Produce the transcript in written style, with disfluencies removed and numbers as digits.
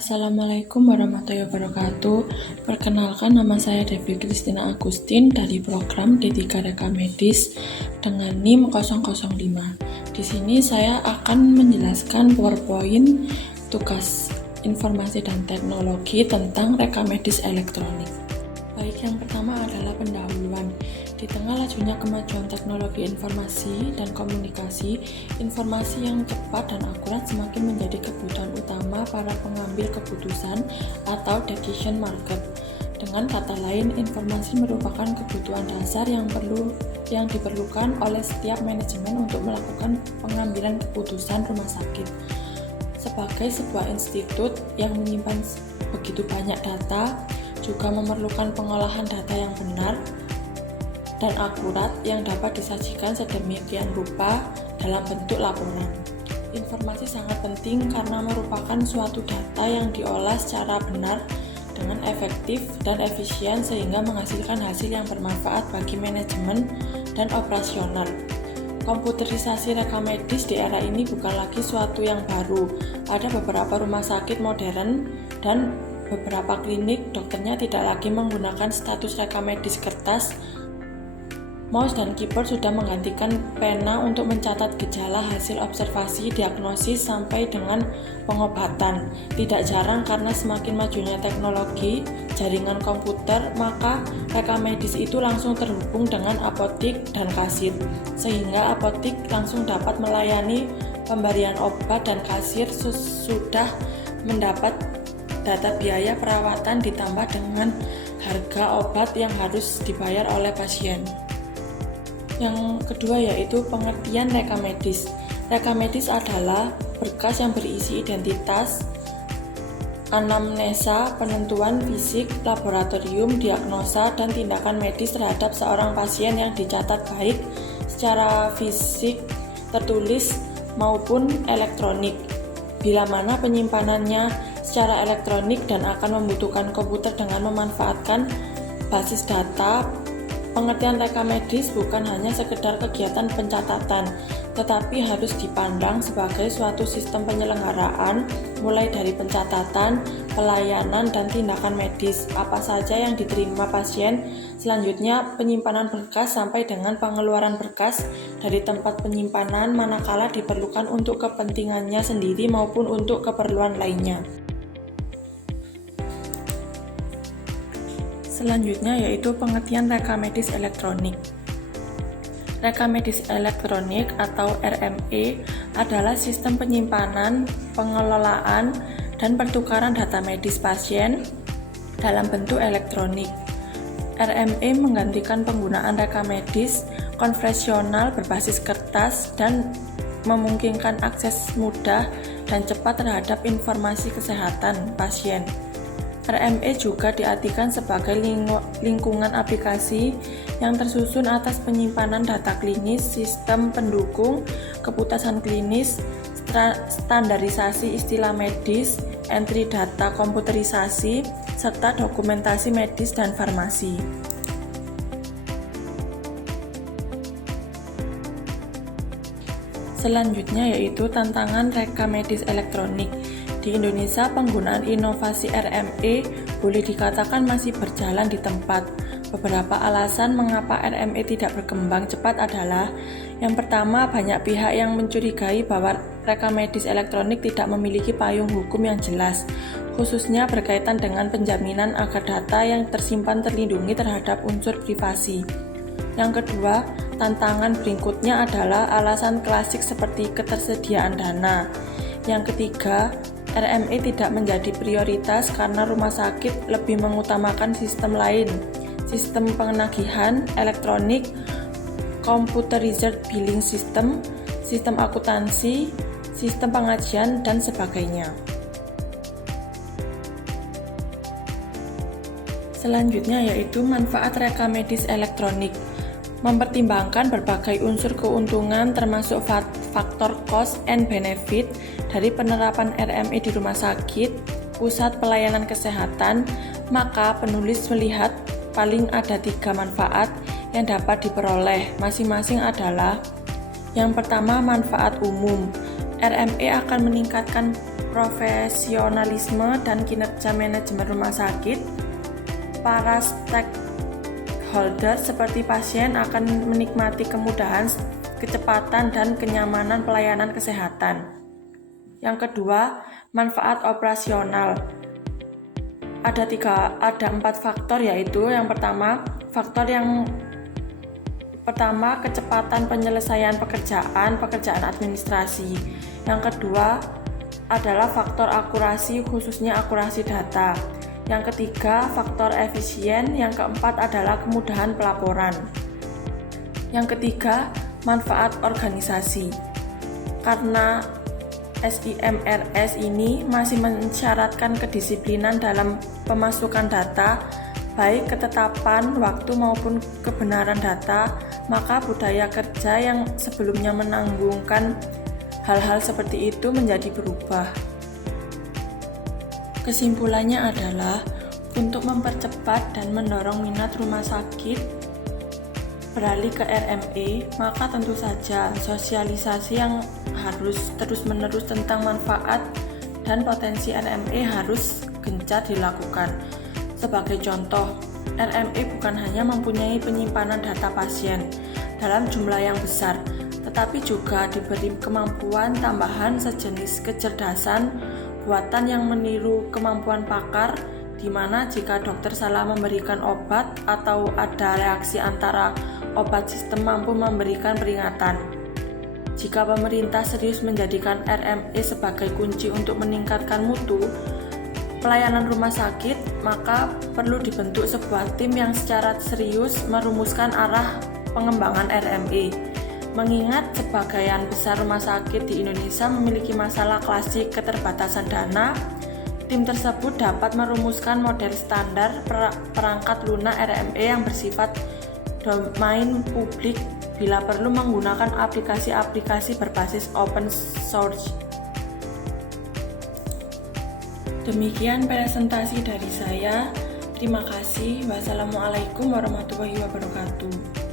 Assalamualaikum warahmatullahi wabarakatuh. Perkenalkan, nama saya Devi Kristina Agustin dari program D3 Rekam Medis dengan NIM 005. Di sini saya akan menjelaskan PowerPoint tugas informasi dan teknologi tentang rekam medis elektronik. Baik, yang pertama adalah pendahuluan. Di tengah lajunya kemajuan teknologi informasi dan komunikasi, informasi yang cepat dan akurat semakin menjadi kebutuhan utama para pengambil keputusan atau decision maker. Dengan kata lain, informasi merupakan kebutuhan dasar yang diperlukan oleh setiap manajemen untuk melakukan pengambilan keputusan rumah sakit. Sebagai sebuah institut yang menyimpan begitu banyak data, juga memerlukan pengolahan data yang benar dan akurat yang dapat disajikan sedemikian rupa dalam bentuk laporan. Informasi sangat penting karena merupakan suatu data yang diolah secara benar dengan efektif dan efisien sehingga menghasilkan hasil yang bermanfaat bagi manajemen dan operasional. Komputerisasi rekam medis di era ini bukan lagi suatu yang baru. Ada beberapa rumah sakit modern dan beberapa klinik dokternya tidak lagi menggunakan status rekam medis kertas. Mouse dan keyboard sudah menggantikan pena untuk mencatat gejala, hasil observasi, diagnosis, sampai dengan pengobatan. Tidak jarang karena semakin majunya teknologi jaringan komputer, maka rekam medis itu langsung terhubung dengan apotik dan kasir, sehingga apotik langsung dapat melayani pemberian obat dan kasir sudah mendapat data biaya perawatan ditambah dengan harga obat yang harus dibayar oleh pasien. Yang kedua yaitu pengertian rekam medis. Rekam medis adalah berkas yang berisi identitas, anamnesa, penentuan fisik, laboratorium, diagnosa, dan tindakan medis terhadap seorang pasien yang dicatat baik secara fisik, tertulis, maupun elektronik. Bila mana penyimpanannya secara elektronik dan akan membutuhkan komputer dengan memanfaatkan basis data. Pengertian rekam medis bukan hanya sekedar kegiatan pencatatan, tetapi harus dipandang sebagai suatu sistem penyelenggaraan mulai dari pencatatan, pelayanan, dan tindakan medis apa saja yang diterima pasien, selanjutnya penyimpanan berkas sampai dengan pengeluaran berkas dari tempat penyimpanan manakala diperlukan untuk kepentingannya sendiri maupun untuk keperluan lainnya. Selanjutnya yaitu pengertian rekam medis elektronik. Rekam medis elektronik atau RME adalah sistem penyimpanan, pengelolaan, dan pertukaran data medis pasien dalam bentuk elektronik. RME menggantikan penggunaan rekam medis konvensional berbasis kertas dan memungkinkan akses mudah dan cepat terhadap informasi kesehatan pasien. RME juga diartikan sebagai lingkungan aplikasi yang tersusun atas penyimpanan data klinis, sistem pendukung, keputusan klinis, standarisasi istilah medis, entry data komputerisasi, serta dokumentasi medis dan farmasi. Selanjutnya yaitu tantangan rekam medis elektronik. Di Indonesia, penggunaan inovasi RME boleh dikatakan masih berjalan di tempat. Beberapa alasan mengapa RME tidak berkembang cepat adalah: yang pertama, banyak pihak yang mencurigai bahwa rekam medis elektronik tidak memiliki payung hukum yang jelas, khususnya berkaitan dengan penjaminan agar data yang tersimpan terlindungi terhadap unsur privasi. Yang kedua, tantangan berikutnya adalah alasan klasik seperti ketersediaan dana. Yang ketiga, RME tidak menjadi prioritas karena rumah sakit lebih mengutamakan sistem lain, sistem penagihan elektronik, computerized billing system, sistem akuntansi, sistem pengajian, dan sebagainya. Selanjutnya yaitu manfaat rekam medis elektronik. Mempertimbangkan berbagai unsur keuntungan termasuk faktor cost and benefit dari penerapan RME di rumah sakit, pusat pelayanan kesehatan, maka penulis melihat paling ada 3 manfaat yang dapat diperoleh. Masing-masing adalah: yang pertama, manfaat umum. RME akan meningkatkan profesionalisme dan kinerja manajemen rumah sakit. Para stakeholder seperti pasien akan menikmati kemudahan, kecepatan, dan kenyamanan pelayanan kesehatan. Yang kedua, manfaat operasional. Ada 4 faktor, yaitu yang pertama, kecepatan penyelesaian pekerjaan administrasi. Yang kedua adalah faktor akurasi, khususnya akurasi data. Yang ketiga, faktor efisien. Yang keempat adalah kemudahan pelaporan. Yang ketiga, manfaat organisasi. Karena SIMRS ini masih mensyaratkan kedisiplinan dalam pemasukan data, baik ketetapan waktu maupun kebenaran data, maka budaya kerja yang sebelumnya menanggungkan hal-hal seperti itu menjadi berubah. Kesimpulannya adalah untuk mempercepat dan mendorong minat rumah sakit beralih ke RME, maka tentu saja sosialisasi yang harus terus-menerus tentang manfaat dan potensi RME harus gencar dilakukan. Sebagai contoh, RME bukan hanya mempunyai penyimpanan data pasien dalam jumlah yang besar, tetapi juga diberi kemampuan tambahan sejenis kecerdasan buatan yang meniru kemampuan pakar, di mana jika dokter salah memberikan obat atau ada reaksi antara obat, sistem mampu memberikan peringatan. Jika pemerintah serius menjadikan RME sebagai kunci untuk meningkatkan mutu pelayanan rumah sakit, maka perlu dibentuk sebuah tim yang secara serius merumuskan arah pengembangan RME. Mengingat sebagian besar rumah sakit di Indonesia memiliki masalah klasik keterbatasan dana, tim tersebut dapat merumuskan model standar perangkat lunak RME yang bersifat domain publik, bila perlu menggunakan aplikasi-aplikasi berbasis open source. Demikian presentasi dari saya. Terima kasih. Wassalamualaikum warahmatullahi wabarakatuh.